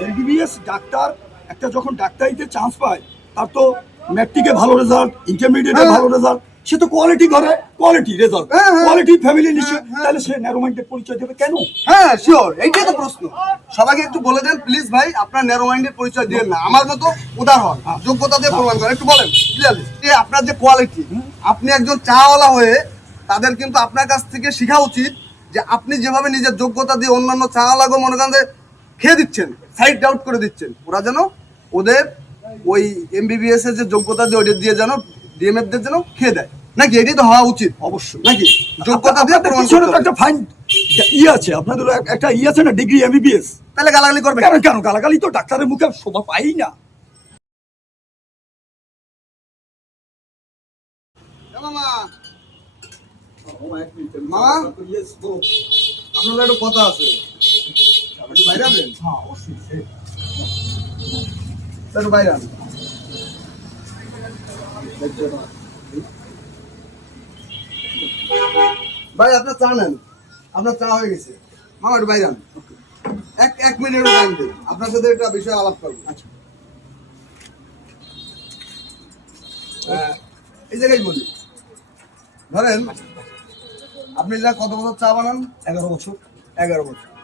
MBBS doctor একটা যখন ডাক্তারিতে chance পায় তার তো ম্যাট্রিকে ভালো রেজাল্ট ইন্টারমিডিয়েটে হ্যাঁ। ভালো রেজাল্ট সে তো কোয়ালিটি করে কোয়ালিটি রেজাল্ট হ্যাঁ, হ্যাঁ। কোয়ালিটি ফ্যামিলি নিশ্চয় হ্যাঁ। তাহলে সে ন্যারো মাইন্ডেড পরিচয় দেবে কেন হ্যাঁ শিওর এইটাই তো প্রশ্ন সবাইকে একটু বলে দেন প্লিজ ভাই আপনার ন্যারো মাইন্ডের পরিচয় দিবেন না আমার মতো উদাহরণ যোগ্যতা দিয়ে প্রমাণ করেন একটু বলেন ক্লিয়ারলি যে আপনার যে কোয়ালিটি আপনি একজন চাওয়ালা হয়ে তাদের কিন্তু আপনার কাছ থেকে শেখা উচিত যে আপনি যেভাবে নিজের যোগ্যতা দিয়ে অন্যান্য চাওয়ালাগো মনে করেন যে খেয়ে দিচ্ছেন সাইড আউট করে দিচ্ছেন। ওরা যেন ওদের ওই এমবিবিএস এর যে যোগ্যতা দিয়ে ওইটা দিয়ে যেন ডিএমএফ দের যেন খেয়ে দেয়। নাকি এটাই তো হওয়া উচিত? অবশ্যই। নাকি? যোগ্যতা দিয়ে পিছনে তো একটা ফাইন ই আছে আপনাদের একটা ই আছে না ডিগ্রি এমবিবিএস তাহলে গালাগালি করবে কেন কেন? গালাগালি তো ডাক্তারের মুখে শোভা পাই না। মামা। আপনার একটু কথা আছে। একটু বাইরে আসবেন ভাই আপনার চা নেন। আপনার চা হয়ে গেছে। মামা একটু বাইরে এক এক মিনিট টাইম দিন আপনার সাথে একটা বিষয় আলাপ করব। আচ্ছা। এই জায়গায় বলি। ধরেন আপনি যা কত বছর চা বানান? এগারো বছর। এগারো বছর।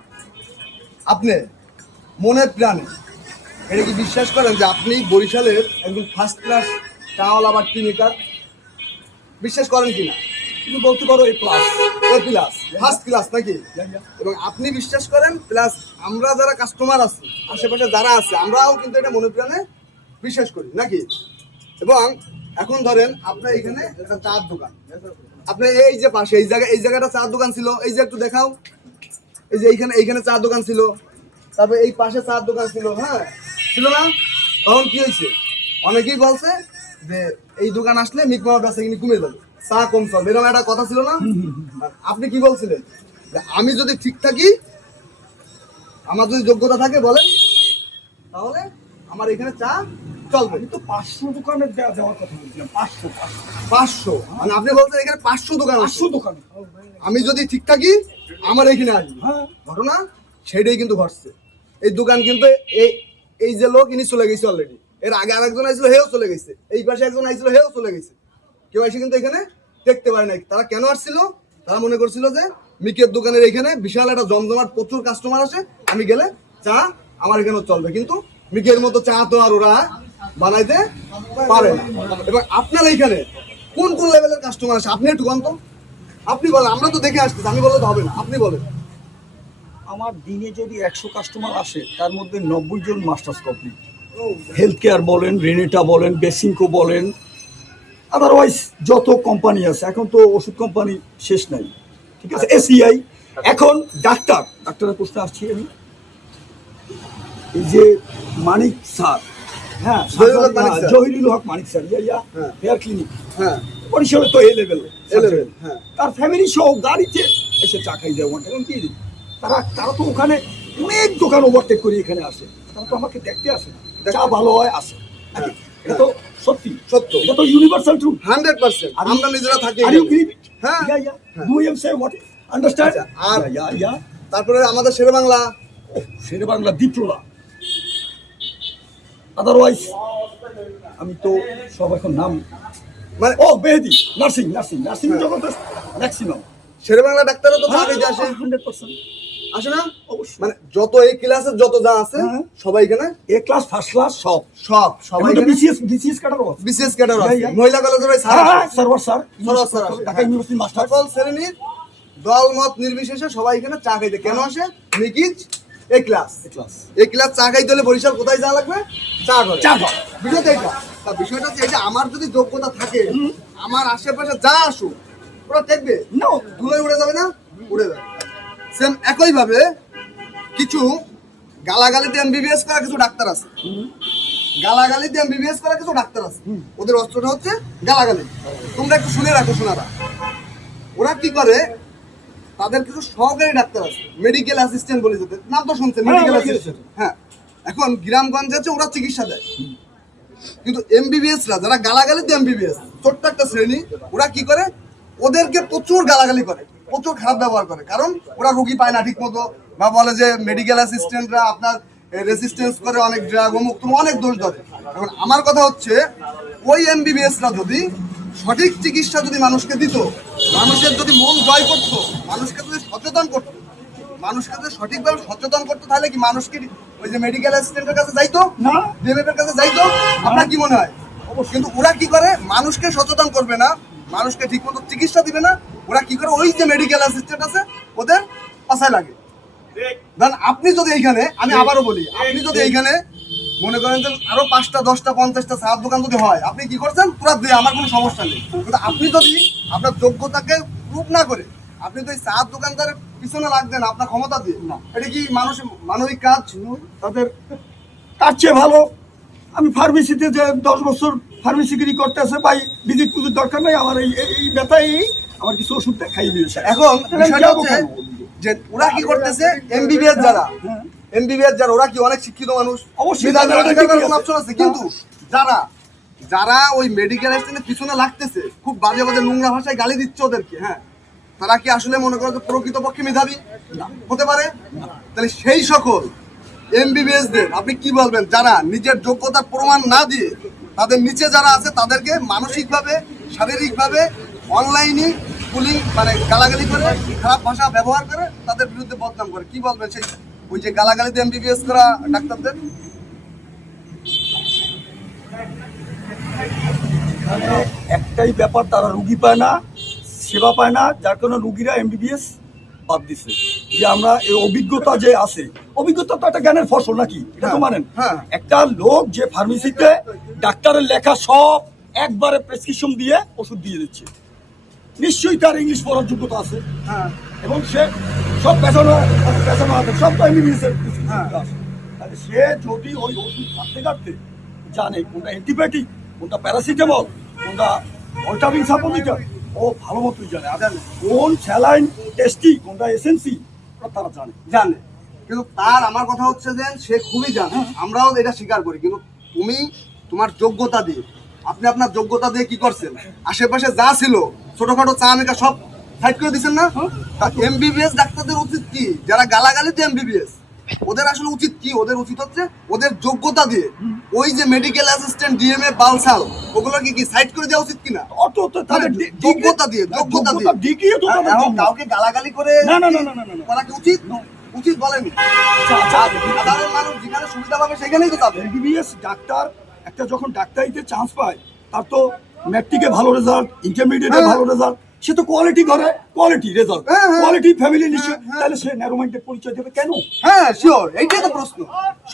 আপনি মনে প্রাণে। এটা কি বিশ্বাস করেন যে আপনি বরিশালের একজন ফার্স্ট ক্লাস চাওয়ালা বা টিনিকার বিশ্বাস করেন কিনা তুমি বলতে পারো এই plus A plus first class নাকি? এবং আপনি বিশ্বাস করেন প্লাস আমরা যারা কাস্টমার আছি, আশেপাশে যারা আছে, আমরাও কিন্তু এটা মনে প্রাণে বিশ্বাস করি, নাকি? এবং এখন ধরেন আপনার এখানে একটা চার দোকান। আপনি এই যে পাশে, এই জায়গা এই জায়গাটা চার দোকান ছিল, এই যে একটু দেখাও। এই যে এইখানে এইখানে চা দোকান ছিল। তারপরে এই পাশে চার দোকান ছিল হ্যাঁ? ছিল না? তখন কি হয়েছে? অনেকেই বলছে যে এই দোকান আসলে মিকমামা বেচা কিনি কমে যাবে। চা কম চলবে। এরকম একটা কথা ছিল না? আপনি কি বলছিলেন? আমি যদি ঠিক থাকি, আমার যদি যোগ্যতা থাকে, বলেন, তাহলে আমার এখানে চা চলবে। আমি তো পাঁচশো দোকানে যাওয়ার কথা বলছিলাম পাঁচশো পাঁচশো। পাঁচশো? মানে আপনি বলছেন এখানে পাঁচশো দোকান পাঁচশো দোকানে। আমি যদি ঠিক থাকি আমার এখানে আসবে হ্যাঁ। ঘটনা সেটাই কিন্তু ঘটছে। এই দোকান কিন্তু এই এই যে লোক ইনি চলে গেছে অলরেডি এর আগে আরেকজন আইছিল হেও চলে গেছে। এই পাশে একজন আইছিল হেও চলে গেছে। কেউ এসে কিন্তু এখানে দেখতে পারে নাই। তারা কেন আসছিল? তারা মনে করছিল যে মিকের দোকানের এখানে বিশাল একটা জমজমাট প্রচুর কাস্টমার আসে। আমি গেলে চা আমার এখানেও চলবে। কিন্তু মিকের মতো চা তো আর ওরা বানাইতে পারে না। এবার আপনার এইখানে কোন কোন লেভেলের কাস্টমার আসে আপনি একটু গন্ত আপনি বলেন, আমরা তো দেখে আসতেছি, আমি বললে তো হবে না। আপনি বলেন। আমার দিনে যদি একশো কাস্টমার আসে, তার মধ্যে নব্বই জন মাস্টার্স কমপ্লিট হেলথ কেয়ার বলেন রেনেটা বলেন বেসিংকো বলেন। আদারওয়াইজ যত কোম্পানি আছে, এখন তো ওষুধ কোম্পানি শেষ নাই। ঠিক আছে? এসিআই এখন ডাক্তার। ডাক্তারের প্রশ্ন আসছি আমি। এই যে মানিক স্যার হ্যাঁ জহিরুল হক মানিক স্যার। ইয়া হ্যাঁ। হেয়ার ক্লিনিক হ্যাঁ। পরিষেবা তো এ লেভেল A level, হ্যাঁ। তার ফ্যামিলি সহ গাড়িতে এসে চা খাই যায় দিয়ে তারা তারা তো ওখানে অনেক দোকান ওভারটেক করে এখানে আসে। তারা তো আমাকে দেখতে আসে। চা ভালো হয় আসে। হ্যাঁ। এটা তো সত্যি। সত্য। এটা তো ইউনিভার্সাল হান্ড্রেড পার্সেন্ট। আমরা নিজেরা থাকি আর ইউ বিলিভ ইট হ্যাঁ। Ya ya do you say what understand আচ্ছা, আর- ইয়া ইয়া তারপরে আমাদের শেরে বাংলা শেরে বাংলা ডিপ্লোমা আদারওয়াইজ আমি তো সব এখন নাম মানে ও বেহেদি নার্সিং নার্সিং নার্সিং জগতে ম্যাক্সিমাম শেরে বাংলা ডাক্তারও তো চা হ্যাঁ, আসে। হান্ড্রেড পার্সেন্ট আসে না? মানে যত এই ক্লাসের যত যা আছে হ্যাঁ। সবাই এখানে এ ক্লাস ফার্স্ট ক্লাস সব সব সবাই বিসিএস বিসিএস কাটারও আছে। বিশেষ ক্যাডার আছে. মহিলা কলেজের ওই স্যার হ্যাঁ। হ্যাঁ server sir. Saroj sir. Dhaka university master সকল শ্রেণির দল মত নির্বিশেষে সবাই এখানে চা খাইতে। কেন আসে? নিকিজ এই ক্লাস ক্লাস এই ক্লাস চা খাইতে হলে বরিশাল কোথায় যাওয়া লাগবে? চা ঘরে। চা ঘর। বিষয়টা এটা তা বিষয়টা হচ্ছে এটা আমার যদি যোগ্যতা থাকে আমার আশেপাশে যা আসুক ওরা দেখবে নো ধুলোয় উড়ে যাবে না? উড়ে যাবে। সেম একই ভাবে কিছু গালাগালিতে এমবিবিএস করা কিছু ডাক্তার আছে। গালাগালিতে এমবিবিএস করা কিছু ডাক্তার আছে। ওদের অস্ত্রটা হচ্ছে গালাগালি। তোমরা একটু শুনে রাখো শোনারা। ওরা কি করে? তাদের কিছু সহকারী ডাক্তার আছে মেডিকেল অ্যাসিস্ট্যান্ট বলে যেতে নাম তো শুনছেন হ্যাঁ, মেডিকেল অ্যাসিস্ট্যান্ট হ্যাঁ এখন গ্রামগঞ্জে আছে ওরা চিকিৎসা দেয়। কিন্তু এমবিবিএস রা যারা গালাগালিতে এমবিবিএস ছোট্ট একটা শ্রেণি ওরা কি করে? ওদেরকে প্রচুর গালাগালি করে প্রচুর খারাপ ব্যবহার করে। কারণ ওরা রুগী পায় না ঠিক মতো বা বলে যে মেডিকেল অ্যাসিস্ট্যান্টরা আপনার রেসিস্টেন্স করে অনেক ড্রাগ অমুক তুমি অনেক দোষ ধরে। এখন আমার কথা হচ্ছে ওই এমবিবিএসরা যদি সঠিক চিকিৎসা যদি মানুষকে দিত মানুষের যদি মন জয় করতো মানুষকে যদি সচেতন করতো মানুষকে যদি সঠিকভাবে সচেতন করতো তাহলে কি মানুষ কি ওই যে মেডিকেল অ্যাসিস্ট্যান্টের কাছে যাইতো? না। কাছে যাইতো? আপনার কি মনে হয়? কিন্তু ওরা কি করে? মানুষকে সচেতন করবে না মানুষকে ঠিকমতো চিকিৎসা দিবে না ওরা কি করে? ওই যে মেডিকেল অ্যাসিস্ট্যান্ট আছে ওদের পাশায় লাগে। ধরেন আপনি যদি এইখানে আমি আবারও বলি আপনি যদি এইখানে মনে করেন যে আরও পাঁচটা দশটা পঞ্চাশটা চার দোকান যদি হয় আপনি কি করছেন? পুরো দিয়ে আমার কোনো সমস্যা নেই। কিন্তু আপনি যদি আপনার যোগ্যতাকে প্রুভ না করে আপনি তো এই চার দোকানদারের পিছনে লাগবেন আপনার ক্ষমতা দিয়ে। না। এটা কি মানুষ মানবিক কাজ? তাদের তার চেয়ে ভালো আমি ফার্মেসিতে যে দশ বছর ফার্মেসিগিরি করতে আছে ভাই ভিজিট পুজির দরকার নাই আমার এই এই- ব্যথায় আমার কিছু ওষুধটা খাইয়ে দিয়েছে। এখন? যে ওরা কি করতেছে? এমবিবিএস যারা। হ্যাঁ। এমবিবিএস যারা ওরা কি অনেক শিক্ষিত মানুষ? অবশ্যই কোনো আছে। কিন্তু যারা যারা ওই মেডিকেল পিছনে লাগতেছে খুব বাজে বাজে নোংরা ভাষায় গালি দিচ্ছে ওদেরকে হ্যাঁ। তারা কি আসলে মনে করো যে প্রকৃতপক্ষে মেধাবী? হতে পারে? তাহলে সেই সকল এমবিবিএস দের আপনি কি বলবেন? যারা নিজের যোগ্যতা প্রমাণ না দিয়ে তাদের নিচে যারা আছে তাদেরকে মানসিকভাবে, শারীরিকভাবে, অনলাইনে পুলিং মানে গালাগালি করে, খারাপ ভাষা ব্যবহার করে তাদের বিরুদ্ধে বদনাম করে। কি বলবেন সেই ওই যে গালাগালিতে এমবিবিএস করা ডাক্তারদের? একটাই ব্যাপার, তারা রুগী পায় না। সেবা পায় না যার কারণে রুগীরা এমবিবিএস বাদ দিছে। যে আমরা এই অভিজ্ঞতা যে আছে অভিজ্ঞতা তো একটা জ্ঞানের ফসল নাকি? এটা তো হ্যাঁ, মানেন। হ্যাঁ। একটা লোক যে ফার্মেসিতে ডাক্তারের লেখা সব একবারে প্রেসক্রিপশন দিয়ে ওষুধ দিয়ে দিচ্ছে। নিশ্চয়ই তার ইংলিশ পড়ার যোগ্যতা আছে। হ্যাঁ। এবং সে সব পেছানো পেছানো হাতে সব তো এমবিবিএসের। তাহলে সে যদি ওই ওষুধ কাটতে কাটতে জানে কোনটা অ্যান্টিবায়োটিক কোনটা প্যারাসিটামল কোনটা অল্টামিন সাপোজিটর ও ভালো মতোই জানে আর। কোন স্যালাইন টেস্টি কোনটা এসেন্সি তারা জানে জানে। কিন্তু তার আমার কথা হচ্ছে যে সে খুবই জানে আমরাও এটা স্বীকার করি কিন্তু তুমি তোমার যোগ্যতা দিয়ে আপনি আপনার যোগ্যতা দিয়ে কি করছেন? আশেপাশে যা ছিল ছোটখাটো চা মেকা সব সাইড করে দিচ্ছেন না? এমবিবিএস ডাক্তারদের উচিত কি? যারা গালাগালিতে এমবিবিএস ওদের আসলে উচিত কি ওদের উচিত হচ্ছে ওদের যোগ্যতা দিয়ে ওই যে মেডিকেল অ্যাসিস্ট্যান্ট ডিএমএ বালসাল ওগুলো কি কি সাইড করে দেওয়া উচিত কিনা অত তো তাদের মানে যোগ্যতা দিয়ে, যোগ্যতা দিয়ে। ডিগ্রিও তো তাদের কাউকে গালাগালি করে না, না, না, না, না। করা কি উচিত উচিত বলেনি। সাধারণ মানুষ যেখানে সুবিধা পাবে সেখানেই তো যাবে এমবিবিএস ডাক্তার একটা যখন ডাক্তারিতে চান্স পায় তার তো ম্যাট্রিকে ভালো রেজাল্ট ইন্টারমিডিয়েটে হ্যাঁ। ভালো রেজাল্ট সে তো কোয়ালিটি করে কোয়ালিটি রেজাল্ট হ্যাঁ, হ্যাঁ। কোয়ালিটি ফ্যামিলি নিশ্চয় হ্যাঁ, হ্যাঁ। তাহলে সে ন্যারো মাইন্ডের পরিচয় দেবে কেন? হ্যাঁ শিওর এইটাই তো প্রশ্ন।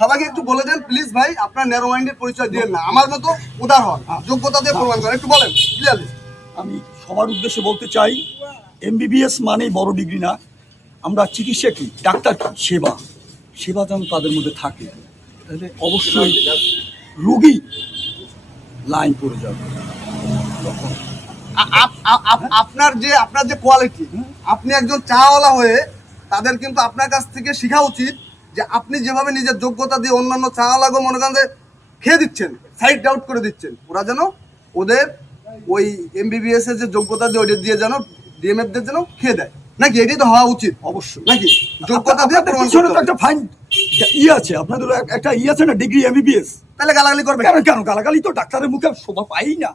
সবাইকে একটু বলে দেন প্লিজ ভাই আপনার ন্যারো মাইন্ডের পরিচয় দিবেন না। আমার মতো উদাহরণ যোগ্যতা দিয়ে প্রমাণ করেন একটু বলেন ক্লিয়ারলি আমি সবার উদ্দেশ্যে বলতে চাই এমবিবিএস মানেই বড় ডিগ্রি না। আমরা চিকিৎসা কি ডাক্তার কি? সেবা। সেবা যেন তাদের মধ্যে থাকে। তাহলে অবশ্যই রুগী লাইন পড়ে যাবে। তখন আপনার যে আপনার যে কোয়ালিটি আপনি একজন চাওয়ালা হয়ে তাদের কিন্তু আপনার কাছ থেকে শেখা উচিত যে আপনি যেভাবে নিজের যোগ্যতা দিয়ে অন্যান্য চাওয়ালাগো মনে করেন যে খেয়ে দিচ্ছেন সাইড আউট করে দিচ্ছেন। ওরা যেন ওদের ওই এম এমবিবিএস এর যে যোগ্যতা দিয়ে ওইটা দিয়ে যেন ডিএমএফ দের যেন খেয়ে দেয়। নাকি এটাই তো হওয়া উচিত? অবশ্যই। নাকি? যোগ্যতা দিয়ে পিছনে তো একটা ফাইন ই আছে আপনাদের একটা ই আছে না ডিগ্রি এম এমবিবিএস তাহলে গালাগালি করবে কেন কেন? গালাগালি তো ডাক্তারের মুখে শোভা পাই না।